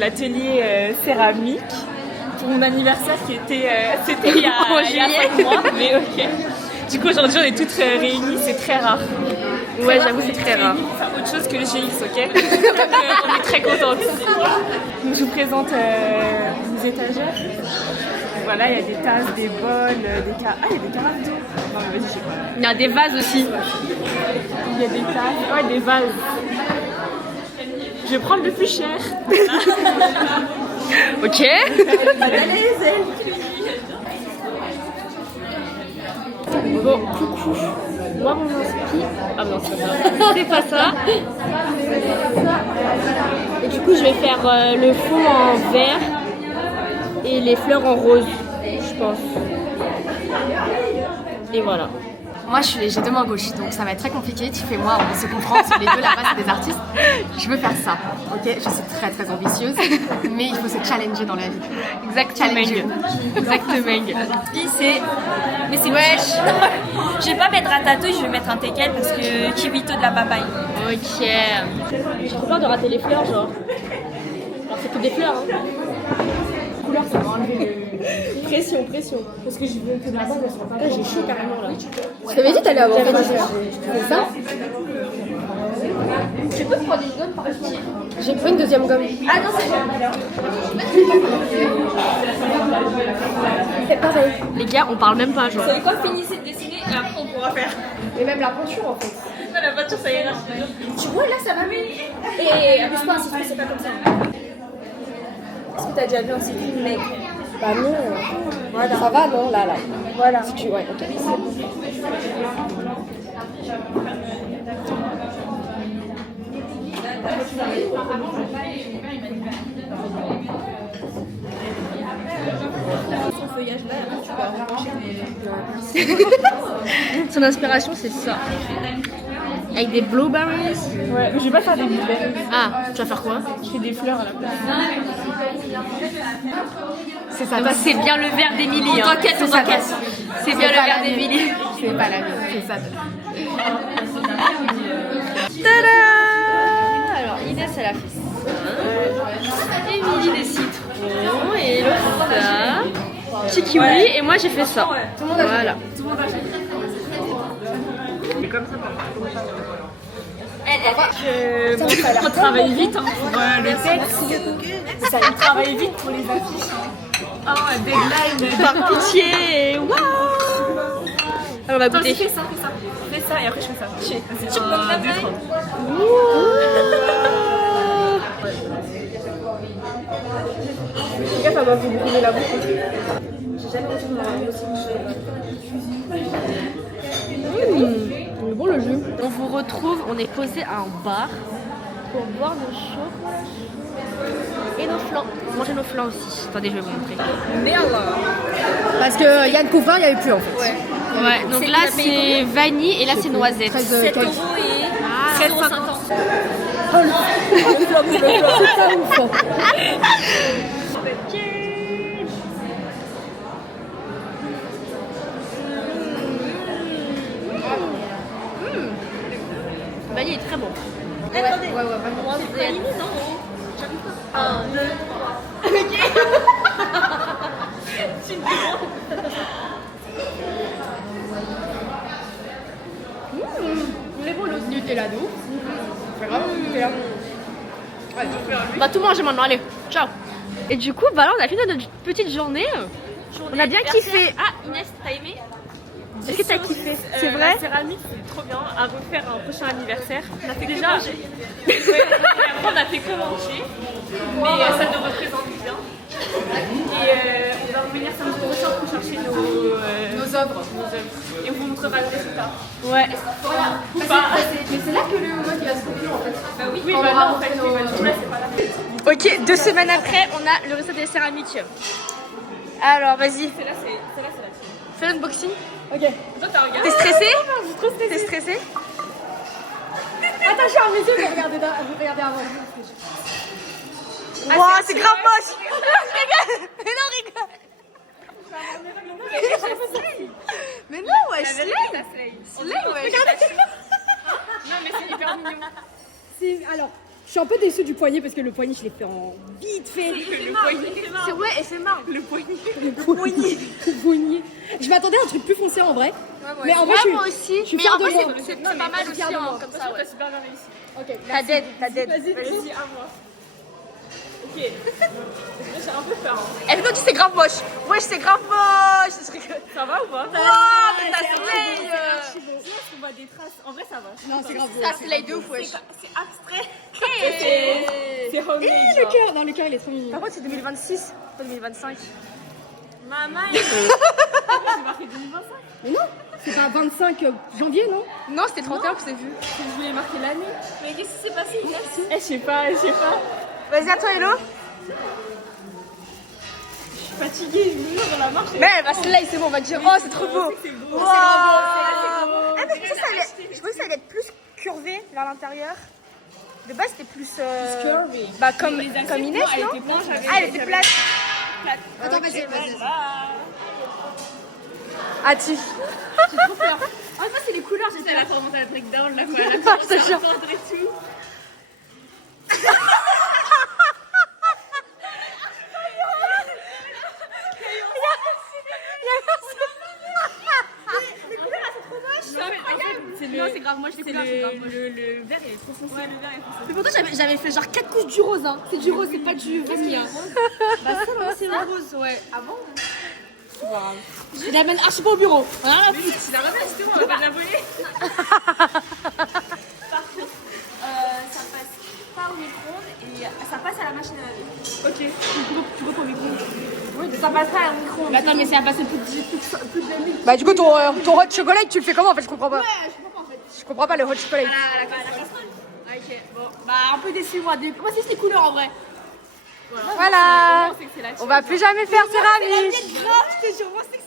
l'atelier céramique pour mon anniversaire qui était c'était il y a 5 mois, mais ok. Du coup aujourd'hui on est toutes réunies, c'est très rare. Ouais, j'avoue c'est très rare. Pour faire autre chose que le GX, ok. Donc on est très contentes. Donc je vous présente les étagères. Voilà, il y a des tasses, des bols, des carafes. Ah, il y a des carafes d'eau. Non mais vas-y, je sais pas. Il y a des vases aussi. Il y a des tasses, ouais, des vases. Je vais prendre le plus cher. Ok. Bon, coucou. Moi, mon inspi. Ah non, c'est pas ça. C'est pas ça. Et du coup, je vais faire le fond en vert et les fleurs en rose, je pense. Et voilà. Moi j'ai deux mains gauches, donc ça va être très compliqué. Tu fais moi, on se comprend, sur les deux là-bas c'est des artistes. Je veux faire ça, ok. Je suis très très ambitieuse, mais il faut se challenger dans la vie. Exactement. Puis c'est... Mais c'est wesh. Je vais pas mettre ratatouille, je vais mettre un teckel parce que kibito de la papaye. Ok. J'ai trop peur de rater les fleurs, genre. Alors c'est que des fleurs, hein. Couleur, ça va enlever le... Pression. Parce que je veux que la base elle soit pas... J'ai chaud carrément là. Je t'avais dit t'allais avoir fait ça. Tu peux prendre une gomme par pitié? J'ai pris une deuxième gomme. Ah non, c'est C'est pareil. Les gars, on parle même pas, genre. Vous savez quoi, finissez de dessiner et après on pourra faire. Et même la peinture en fait. Non, la voiture ça ira. Tu vois là ça va mieux. Et amuse-toi, si tu veux, c'est pas comme ça. Est-ce que t'as déjà vu un cycling mec? Bah non. Voilà. Ça va non là. Voilà. Si tu ouais, ok. Son feuillage là, tu peux arranger. Son inspiration, c'est ça. Avec des blueberries. Ouais, mais je vais pas faire des blueberries. Ah, tu vas faire quoi? Je fais des fleurs à la place. C'est ça. Donc, c'est bien le verre d'Emilie. On t'enquête. C'est bien le verre d'Emilie. C'est pas la même, c'est ça. Tada! Alors, Inès, elle a fait ça. Émilie, des citrons. Et l'autre, ça. Petit kiwi. Ouais. Et moi, j'ai fait ça. Voilà. On travaille vite hein, pour le texte. On travaille vite pour les affiches. Oh, deadline. Par pitié. Waouh! Alors, on va Toi aussi, goûter. fais ça. Fais ça et après je fais ça. Tu me donnes la Deux, feuille. trois. Les gars, ça va vous brûler la bouche. J'ai jamais envie de me aussi C'est bon le jus. On vous retrouve, on est posé à un bar pour boire nos chocolats et nos flancs. Manger nos flancs aussi. Attendez, je vais vous montrer. Parce que Yann Couvreur, il n'y avait plus en fait. Ouais, donc là c'est vanille et là c'est noisette. 7 € et 13,50 €. C'est pas ouf. Vanille est très bon. Attendez. Ouais, vraiment. C'est vanille, non? J'arrive pas. 1, 2, 3. Ok. C'est une Les beaux l'autre Nutella d'où? C'est vraiment Nutella. Ouais, On va tout manger maintenant, allez, ciao. Et du coup, bah là on a fini notre petite journée. On a bien kiffé. Ah, Inès, t'as aimé? Est-ce que t'as kiffé? C'est vrai? La céramique, c'est trop bien. À refaire un prochain anniversaire. On a fait Déjà, que manger. ouais, après on a fait que manger. Mais ça nous représente bien. Et on va revenir samedi prochain pour chercher nos œuvres. Et on vous montrera le résultat. Ouais. Voilà. Ou Mais pas. c'est là que le mode il va se conclure en fait. Bah oui, Quand on bah aura là en fait, montré nos- là c'est pas là. Ok, 2 semaines après, on a le résultat des céramiques. Alors vas-y, Celle-là c'est la tienne. fais l'unboxing. Ok. Toi t'as regardé? T'es stressé? T'es stressé? Attention à mes yeux, vous regardez avant. Wow, c'est grave moche. Je rigole. Mais non, rigole. Mais non, ouais, slay. Slay, ouais. Non mais c'est hyper mignon. Alors, Je suis un peu déçue du poignet parce que le poignet, je l'ai fait en vite fait. C'est ouais, et c'est marrant. Le poignet. Je m'attendais à un truc plus foncé en vrai. Mais en vrai, Moi aussi. je suis Mais fière en de vrai, moi. c'est pas mal Je suis aussi, fière de hein, moi. comme ça, ouais. T'as super bien réussi. Ok, T'as dead, t'as dead. Vas-y. Vas-y, à moi. Ok. J'ai un peu peur. Hein. Elle nous dit c'est grave moche. Wesh, c'est grave moche. Ce serait que... Ça va ou pas? Wow, mais t'as slay. Est-ce qu'on voit des traces? En vrai, ça va. Non, c'est grave. T'as slay de ouf, wesh. C'est abstrait. Hey. C'est homemade. Le cœur, dans le cœur, il est trop mignon. Par contre, c'est 2026, pas 2025. Maman, j'ai marqué 2025. Mais non, c'est pas 25 janvier, non? Non, c'était 31 que c'est vu. Je voulais marquer l'année. Mais qu'est-ce qui s'est passé? Je sais pas. Vas-y, à toi, Hello. Je suis fatiguée, je me jure, dans la marche. Mais elle va slay, c'est bon, on va dire. Oh, c'est trop beau. C'est beau. Wow. Ah, mais tu sais, je pensais que ça allait être plus curvé vers l'intérieur. De base, c'était plus. Curvy. Bah, comme Inès, Non, non elle était blanche. Ah, elle était plate. Attends, vas-y. Ah, tu. Ah, ça, c'est les couleurs. J'étais là pour remonter la breakdown, là, quoi. Je te jure. Et tout. C'est grave moche, les couleurs, c'est grave moche. Le vert est trop foncé. Ouais, le vert est foncé. Mais pourtant, j'avais fait genre 4 couches du rose, hein. C'est du rose, c'est pas du vanille. Hein. Bah, ça, non, c'est le rose, ouais. Ah bon? Je l'amène archi pas au bureau. Rien à foutre. Tu l'as ramené, c'est bon, on va pas l'abonner. Par contre, ça passe pas au micro-ondes et ça passe à la machine à laver. Ok, tu veux qu'on micro-ondes? Oui, ça passe pas au micro-ondes. Mais attends, mais c'est à passer plus de 20 minutes. Bah, du coup, ton hot chocolate, tu le fais comment en fait? Je comprends pas. Je comprends pas le hot chocolate. À la casserole. Ah, ok, bon. Bah, un peu déçu, moi. Moi, c'est ces couleurs en vrai. Voilà. C'est que c'est la On va plus jamais faire céramique. Grave, je te jure, moi, c'est